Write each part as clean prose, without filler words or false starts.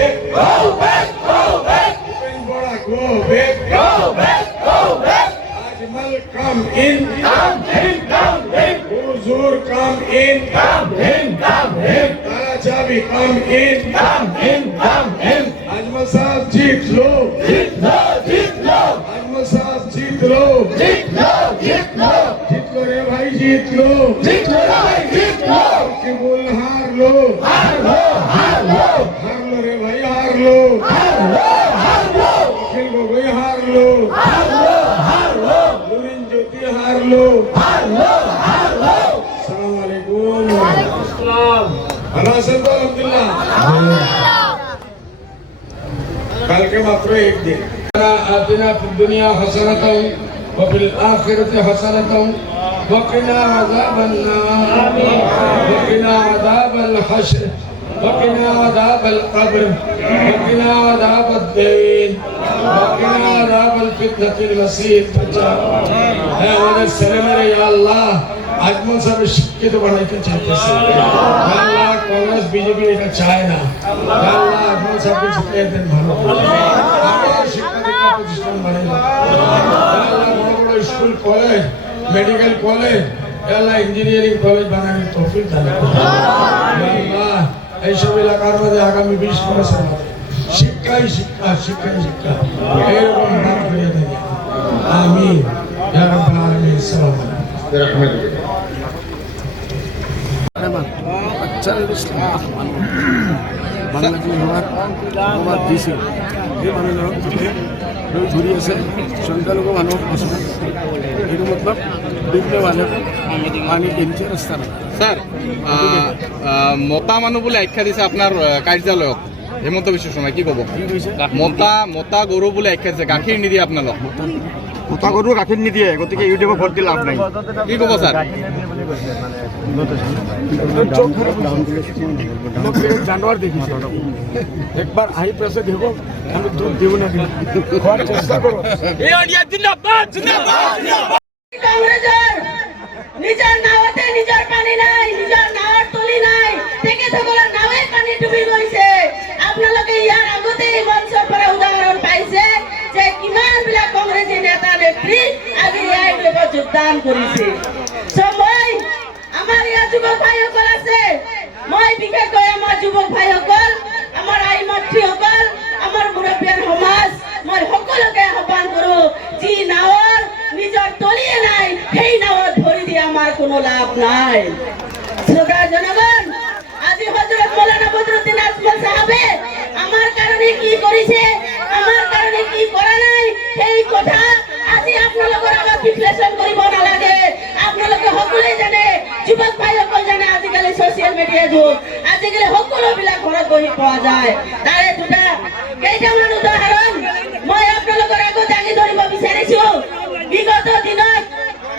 back, go back, go back, Bora, go back, go back, go back. Ajmal, come in, Come in, come in, Huzur, come in, come in, come in, Karachabi, come in, come in, come in. Ajmal Sahab, jeet lo, Jeet low, Jeet low, Ajmal Sahab, jeet lo, जीत लो, जीत लो, जीत लो रे भाई, जीत लो, जीत लो भाई, जीत लो, के बोल हार लो, हार लो, हार लो, हार लो रे भाई, हार लो, हार लो, हार लो, अखिल गोगोई हार लो, हार लो, हार लो, नूरिन ज्योति हार लो। हार लो, हार लो। अस्सलाम वालेकुम। ভালো আছেন তো? আলহামদুলিল্লাহ। কালকে মাত্র একদিন। আতিনা ফিদ দুনিয়া হাসানাতাও ওয়া ফিল আখিরাতি হাসানাতাও ওয়া কিনা আযাবান নার ওয়া কিনা আযাবাল হাশর ওয়া কিনা আযাবাল কবর ওয়া কিনা আযাবাদ দ্বীন ওয়া কিনা আযাবাল ফিতনাতিল মাসীহ দাজ্জাল। হে আমাদের ছেলেমেয়েরা, ইয়া আল্লাহ আজমল সাহেব শিক্ষিত বানাইতে চাইতেছে। আল্লাহ কংগ্রেস বিজেপি এটা চায় না। আল্লাহ আজমল সাহেবকে শিখিয়ে দেন ভালো করে। আমরা শিক্ষা দীক্ষা প্রতিষ্ঠান বানাই না। আল্লাহ বড় বড় স্কুল কলেজ, মেডিকেল কলেজ, আল্লাহ ইঞ্জিনিয়ারিং কলেজ বানানোর তৌফিক দান করুন। আল্লাহ এইসব এলাকার মধ্যে আগামী 20 বছর শিক্ষাই শিক্ষা, শিক্ষাই শিক্ষা এরকম দান করে দেন। আমিন ইয়া রাব্বাল আলামিন। আসসালামু আলাইকুম। বাংলাদেশ দিছে সেই মানুহজনক ঘূৰি আছে সংখ্যালঘু মানুহ এইটো মতলব বিভিন্ন মানুহে পানী কিনিছে ৰাস্তাত। স্যার মতা মানুহ বুলি আখ্যা দিছে আপোনাৰ কাৰ্যালয়ক হেমন্ত বিশ্ব শৰ্মাই, কি ক'ব? মতা গৰু বুলি আখ্যা দিছে, গাখীৰ নিদিয়ে আপোনালোক। মতা গৰু গাখীৰ নিদিয়ে, গতিকে ইউটিউবত ভোট দি লাভ নাই। কি ক'ব স্যার? জানোয়ার দেখিছে, একবার আহি পেছে দেব, আমি দুধ দেব না, খোয়ার চেষ্টা করো। নিজের নাওতে নিজের পানি নাই, নিজের নাওয়ার তুলি নাই, থেকে সকলের নাওয়ে পানি ডুবি গৈছে। আপোনালোকে ইয়াৰ আগতে মঞ্চৰ পৰা উদাহৰণ পাইছে যে কিমান বিলাক কংগ্ৰেছী নেতা নেত্ৰী আজি ইয়াৰ লগত যোগদান কৰিছে। মই আমাৰ ইয়াৰ যুৱক ভাইসকল আছে, মই বিশেষকৈ আমাৰ যুৱক ভাইসকল, আমাৰ আই মাতৃসকল, আমাৰ মুৰব্বীয়ান সমাজ, মই সকলোকে আহ্বান কৰো, যি নাৱৰ নিজৰ তলিয়ে নাই সেই নাৱত ভৰি দি আমাৰ কোনো লাভ নাই। শ্রোতা জনগণ, আজি হযরত মৌলানা বদরুদ্দিন আজমল সাহেবে আমার কারণে কি করেছে, আমার কারণে কি করা নাই, সেই কথা আজি আপোনালোকৰ আগত বিশ্লেষণ কৰিব নালাগে। আপোনালোকে সকলোৱে জানে, যুৱক ভাইসকল জানে, আজিকালি ছচিয়েল মিডিয়া যুগ, আজিকালি সকলোবিলাক ঘৰত বহি পোৱা যায়। তাৰে দুটা কেইটামান উদাহৰণ মই আপোনালোকৰ আগত দাঙি ধৰিব বিচাৰিছো। বিগত দিনত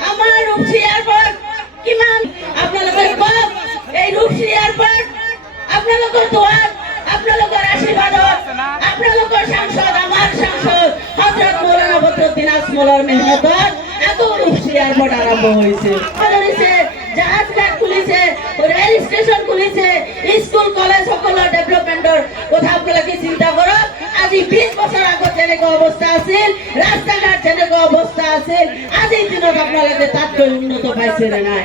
আমাৰ ৰূপসী এয়াৰপোৰ্ট কিমান আপোনালোকে কওক, এই ৰূপসী এয়াৰপোৰ্ট আপোনালোকৰ দোৱাত, আপোনালোকৰ আশীৰ্বাদত, আপোনালোকৰ সাংসদ, আমাৰ সাংসদ হযরত মৌলানা বদরুদ্দিন আজমলৰ মেহনতত আকৌ ৰূপসী এয়াৰপোৰ্ট আৰম্ভ হৈছে। জাহাজ ঘাট খুলিছে, ৰেল ষ্টেচন খুলিছে, স্কুল কলেজ সকলৰ ডেভেলপমেণ্টৰ কথা আপোনালোকে চিন্তা কৰক। আজি 20 বছৰ আগত যেনেকুৱা অৱস্থা আছিল, ৰাস্তা ঘাট যেনেকুৱা অৱস্থা আছিল, আজিৰ দিনত আপোনালোকে তাতকৈ উন্নত পাইছে নে নাই?